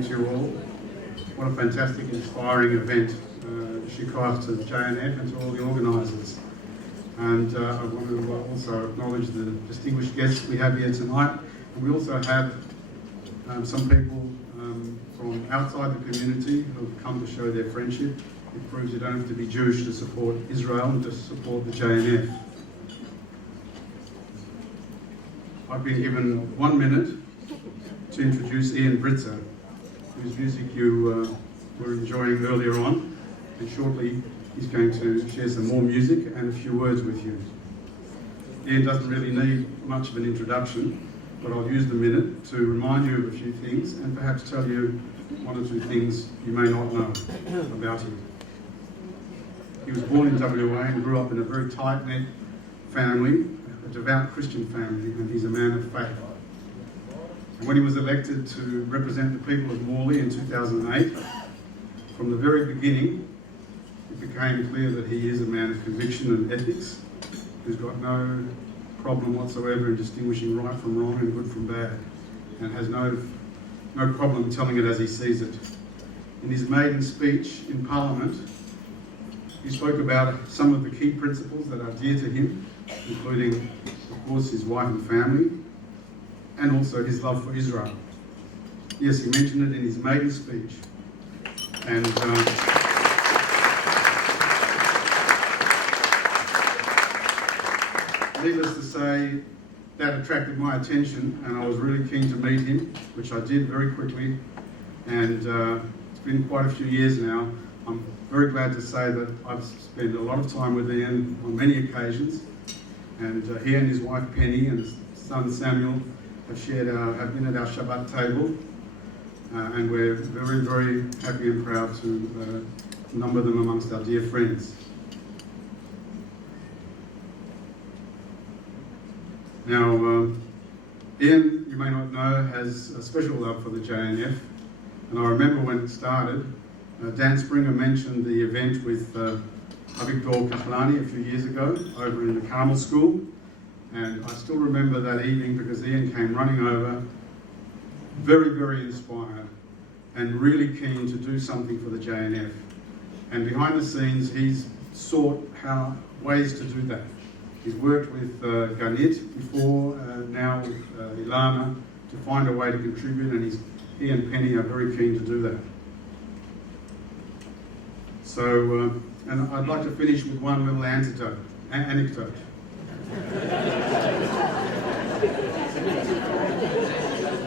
evening to you all. What a fantastic, inspiring event. Shikoff to JNF and to all the organisers. And I want to also acknowledge the distinguished guests we have here tonight. And we also have some people from outside the community who have come to show their friendship. It proves you don't have to be Jewish to support Israel and to support the JNF. I've been given 1 minute to introduce Ian Britza, whose music you were enjoying earlier on, and shortly he's going to share some more music and a few words with you. Ian doesn't really need much of an introduction, but I'll use the minute to remind you of a few things and perhaps tell you one or two things you may not know about him. He was born in WA and grew up in a very tight-knit family, a devout Christian family, and he's a man of faith. And when he was elected to represent the people of Morley in 2008, from the very beginning, it became clear that he is a man of conviction and ethics, who's got no problem whatsoever in distinguishing right from wrong and good from bad, and has no problem telling it as he sees it. In his maiden speech in Parliament, he spoke about some of the key principles that are dear to him, including, of course, his wife and family, and also his love for Israel. Yes, he mentioned it in his maiden speech. And needless to say, that attracted my attention, and I was really keen to meet him, which I did very quickly. And it's been quite a few years now. I'm very glad to say that I've spent a lot of time with Ian on many occasions, and he and his wife Penny and his son Samuel have been at our Shabbat table, and we're very, very happy and proud to number them amongst our dear friends. Now, Ian, you may not know, has a special love for the JNF, and I remember when it started, Dan Springer mentioned the event with Avigdor Kahlani a few years ago over in the Carmel School, and I still remember that evening because Ian came running over, very, very inspired and really keen to do something for the JNF. And behind the scenes, he's sought ways to do that. He's worked with Ganit before, now with Ilana, to find a way to contribute, and he and Penny are very keen to do that. So, and I'd like to finish with one little anecdote.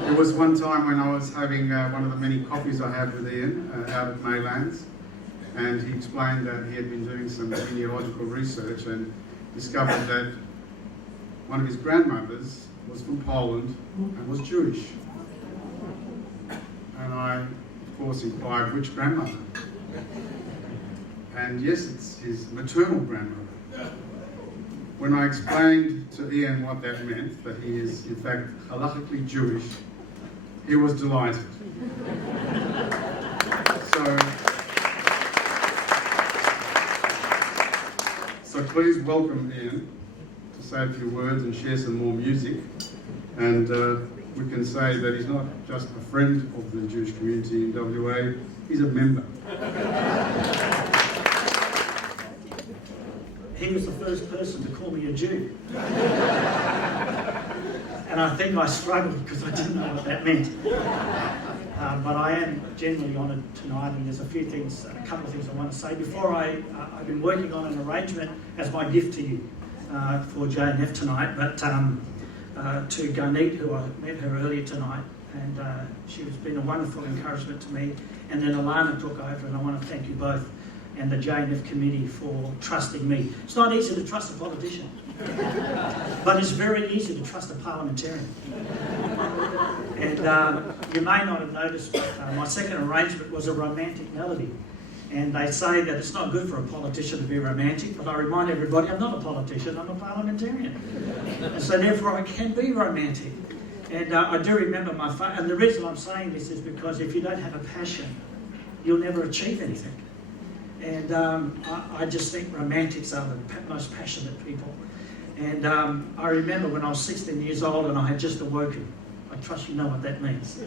There was one time when I was having one of the many coffees I had with Ian out at Maylands, and he explained that he had been doing some genealogical research and discovered that one of his grandmothers was from Poland and was Jewish. And I, of course, inquired which grandmother. And yes, it's his maternal grandmother. When I explained to Ian what that meant, that he is in fact halachically Jewish, he was delighted. So please welcome Ian to say a few words and share some more music. And we can say that he's not just a friend of the Jewish community in WA, he's a member. He was the first person to call me a Jew. And I think I struggled because I didn't know what that meant. But I am genuinely honoured tonight, and there's a couple of things I want to say. Before I've been working on an arrangement as my gift to you for JNF tonight, but to Ganit, who I met her earlier tonight, and she has been a wonderful encouragement to me. And then Alana took over, and I want to thank you both and the JNF committee for trusting me. It's not easy to trust a politician, but it's very easy to trust a parliamentarian. And you may not have noticed, but my second arrangement was a romantic melody. And they say that it's not good for a politician to be romantic, but I remind everybody I'm not a politician, I'm a parliamentarian. And so therefore I can be romantic. And I do remember and the reason I'm saying this is because if you don't have a passion, you'll never achieve anything. And I just think romantics are the most passionate people. And I remember when I was 16 years old and I had just awoken. I trust you know what that means.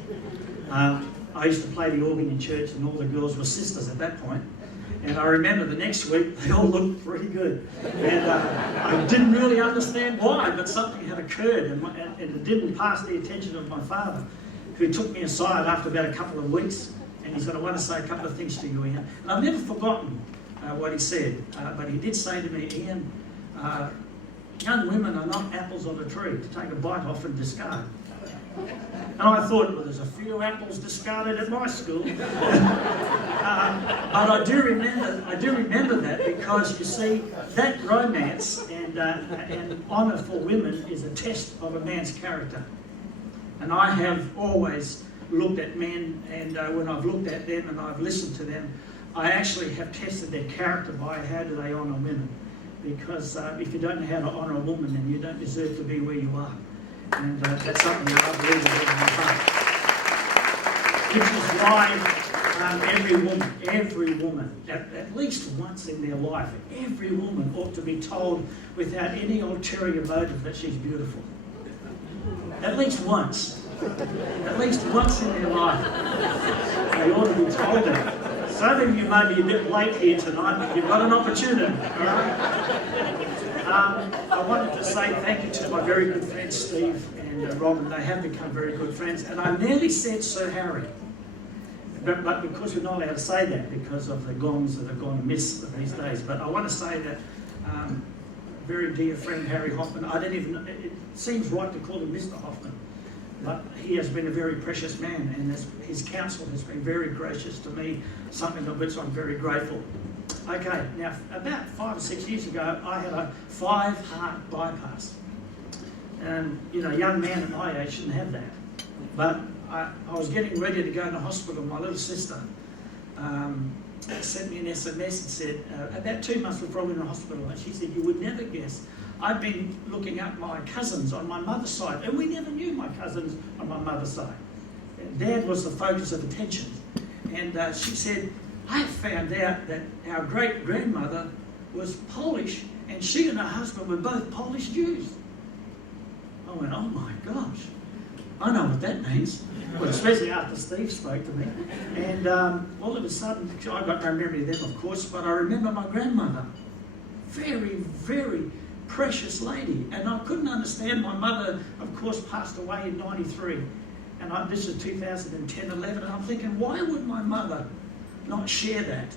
I used to play the organ in church, and all the girls were sisters at that point. And I remember the next week, they all looked pretty good. And I didn't really understand why, but something had occurred, and it didn't pass the attention of my father, who took me aside after about a couple of weeks, and he said, I want to say a couple of things to you, Ian. And I've never forgotten what he said, but he did say to me, Ian, young women are not apples on a tree to take a bite off and discard. And I thought, well, there's a few apples discarded at my school. But I do remember that, because you see, that romance and honour for women is a test of a man's character. And I have always looked at men, and when I've looked at them and I've listened to them, I actually have tested their character by how do they honour women. Because if you don't know how to honour a woman, then you don't deserve to be where you are. And that's something that I believe in my heart. Which is why every woman, at least once in their life, every woman ought to be told without any ulterior motive that she's beautiful. At least once. At least once in their life. They ought to be told that. Some of you may be a bit late here tonight, but you've got an opportunity. All right? I wanted to say thank you to my very good friends Steve and Robin. They have become very good friends, and I nearly said Sir Harry, but because we're not allowed to say that because of the gongs that have gone amiss these days. But I want to say that very dear friend Harry Hoffman. I don't even know, it seems right to call him Mr. Hoffman, but he has been a very precious man, and his counsel has been very gracious to me, something of which I'm very grateful. Okay, now about 5 or 6 years ago, I had a 5-heart bypass. And, you know, a young man at my age shouldn't have that. But I was getting ready to go into hospital. My little sister sent me an SMS and said, about 2 months before I went into hospital, and she said, you would never guess, I've been looking up my cousins on my mother's side, and we never knew my cousins on my mother's side. And Dad was the focus of attention. And she said, I found out that our great-grandmother was Polish, and she and her husband were both Polish Jews. I went, oh my gosh, I know what that means. Well, especially after Steve spoke to me. And all of a sudden, I got no memory of them, of course, but I remember my grandmother. Very, very precious lady. And I couldn't understand. My mother, of course, passed away in '93. And this is 2010, 11, and I'm thinking, why would my mother not share that?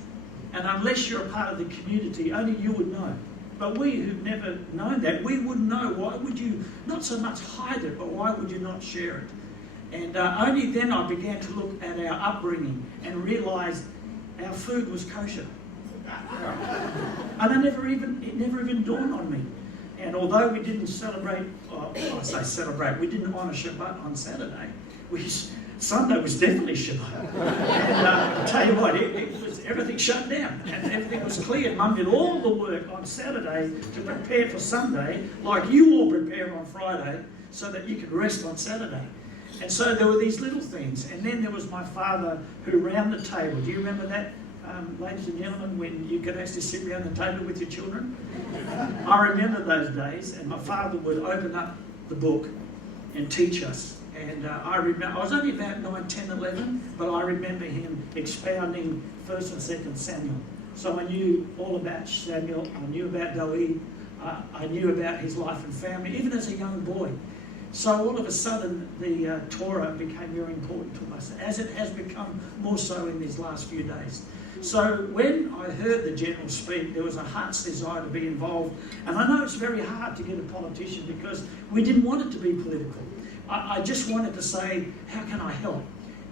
And unless you're a part of the community, only you would know. But we who've never known that, we wouldn't know. Why would you not so much hide it, but why would you not share it? And only then I began to look at our upbringing and realised our food was kosher. And it never even dawned on me. And although we didn't celebrate, I say celebrate, we didn't honour Shabbat on Saturday. Sunday was definitely Shabbat. And I'll tell you what, everything shut down and everything was cleared. Mum did all the work on Saturday to prepare for Sunday, like you all prepare on Friday, so that you could rest on Saturday. And so there were these little things. And then there was my father who round the table. Do you remember that, ladies and gentlemen, when you could actually sit around the table with your children? I remember those days, and my father would open up the book and teach us. And I was only about 9, 10, 11, but I remember him expounding 1st and 2nd Samuel. So I knew all about Samuel, I knew about David, I knew about his life and family, even as a young boy. So all of a sudden, the Torah became very important to us, as it has become more so in these last few days. So when I heard the general speak, there was a heart's desire to be involved. And I know it's very hard to get a politician because we didn't want it to be political. I just wanted to say, how can I help?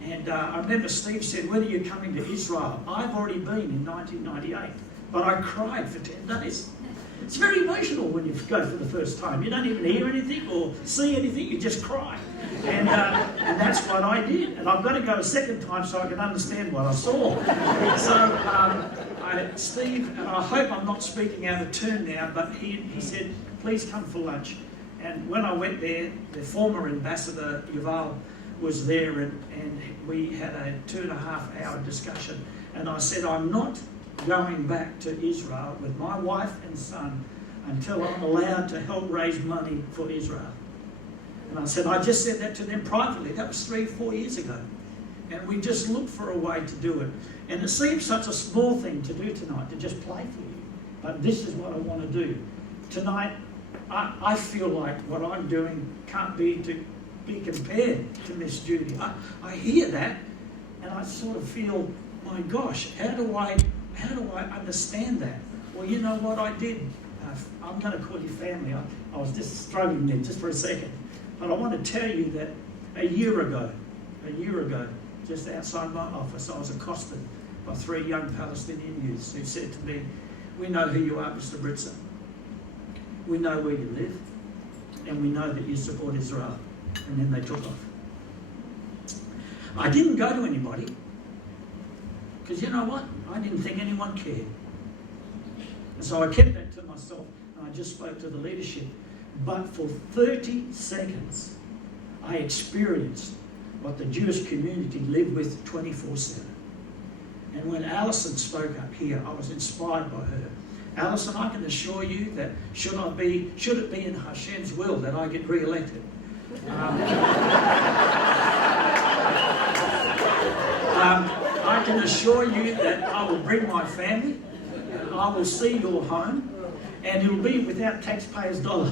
And I remember Steve said, when are you coming to Israel? I've already been in 1998, but I cried for 10 days. It's very emotional when you go for the first time. You don't even hear anything or see anything, you just cry. And that's what I did. And I've got to go a second time so I can understand what I saw. So Steve, and I hope I'm not speaking out of turn now, but he said, please come for lunch. And when I went there, the former ambassador, Yuval, was there, and we had a 2.5-hour discussion. And I said, I'm not going back to Israel with my wife and son until I'm allowed to help raise money for Israel. And I said, I just said that to them privately. That was 3 or 4 years ago. And we just look for a way to do it. And it seems such a small thing to do tonight, to just play for you. But this is what I want to do. Tonight, I feel like what I'm doing can't be compared to Miss Judy. I hear that, and I sort of feel, my gosh, how do I understand that? Well, you know what I did? I'm going to call you family. I was just struggling there just for a second. But I want to tell you that a year ago, just outside my office, I was accosted by 3 young Palestinian youths who said to me, "We know who you are, Mr. Britza. We know where you live, and we know that you support Israel." And then they took off. I didn't go to anybody, because you know what? I didn't think anyone cared. And so I kept that to myself, and I just spoke to the leadership. But for 30 seconds, I experienced what the Jewish community lived with 24/7. And when Alison spoke up here, I was inspired by her. Alison, I can assure you that should it be in Hashem's will that I get re-elected, I can assure you that I will bring my family, I will see your home, and it will be without taxpayers' dollar.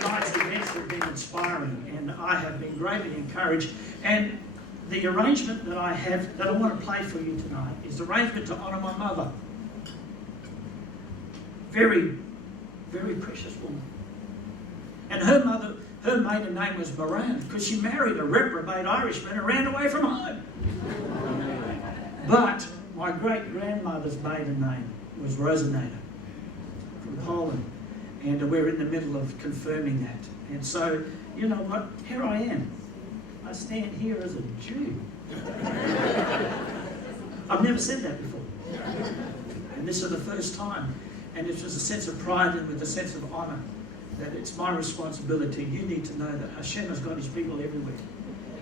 Tonight's events have been inspiring, and I have been greatly encouraged. And the arrangement that I have, that I want to play for you tonight, is the arrangement to honour my mother. Very, very precious woman. And her maiden name was Moran, because she married a reprobate Irishman and ran away from home. But my great-grandmother's maiden name was Rosanada from Poland. And we're in the middle of confirming that. And so, you know what? Here I am. I stand here as a Jew. I've never said that before. And this is the first time. And it was a sense of pride and with a sense of honour that it's my responsibility. You need to know that Hashem has got his people everywhere.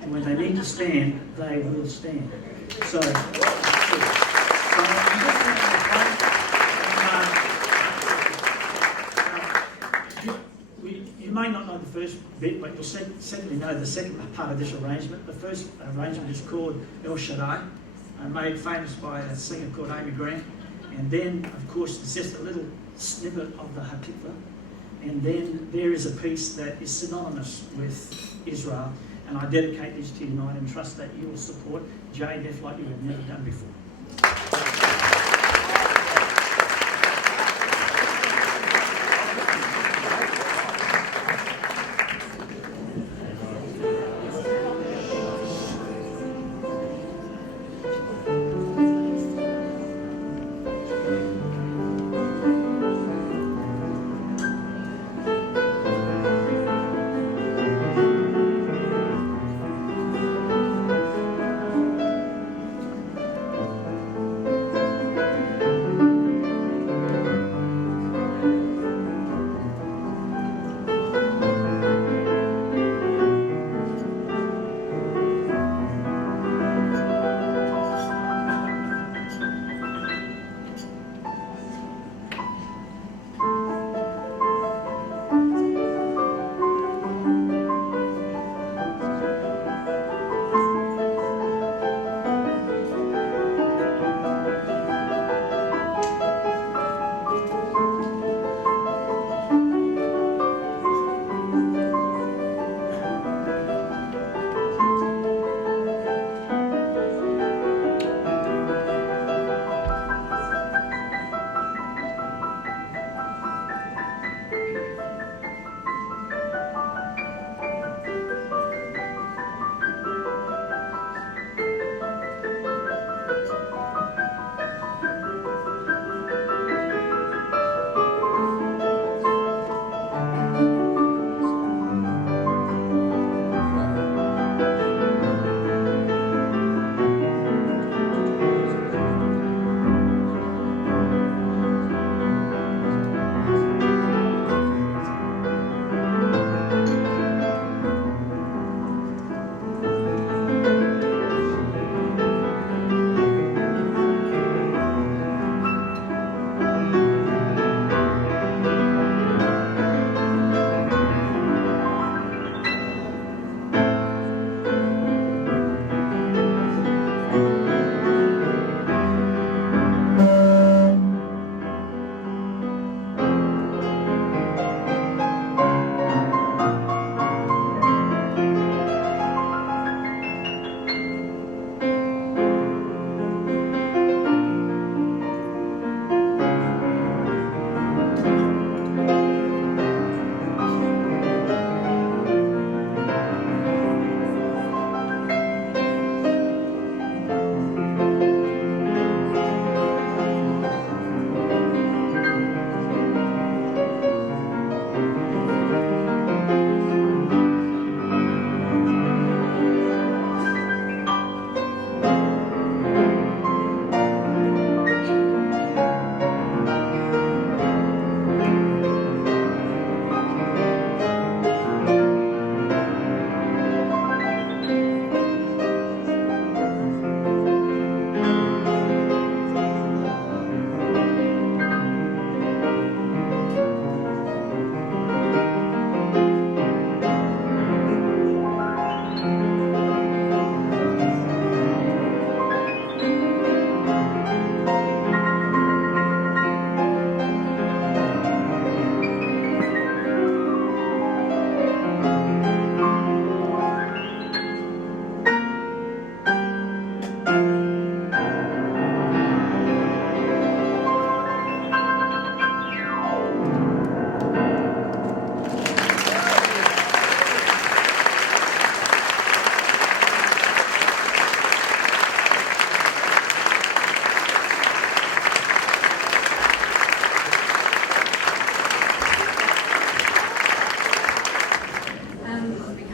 And when they need to stand, they will stand. So I'm just going to play. You may not know the first bit, but you'll certainly know the second part of this arrangement. The first arrangement is called El Shaddai, made famous by a singer called Amy Grant. And then, of course, it's just a little snippet of the Hatikvah. And then there is a piece that is synonymous with Israel. And I dedicate this to you tonight and trust that you will support JNF like you have never done before.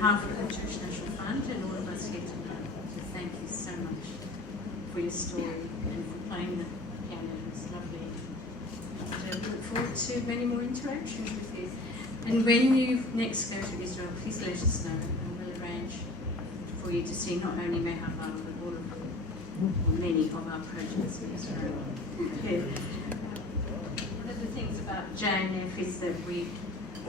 behalf of the Jewish National Fund and all of us here tonight, to thank you so much for your story and for playing the piano. It's lovely. And I look forward to many more interactions with you. And when you next go to Israel, please let us know, and we'll arrange for you to see not only Mehaval, but all of or many of our projects in Israel. Okay. One of the things about JNF is that we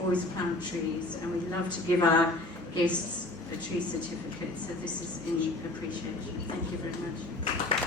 always plant trees, and we love to give our guests a tree certificate, so this is in appreciation. Thank you very much.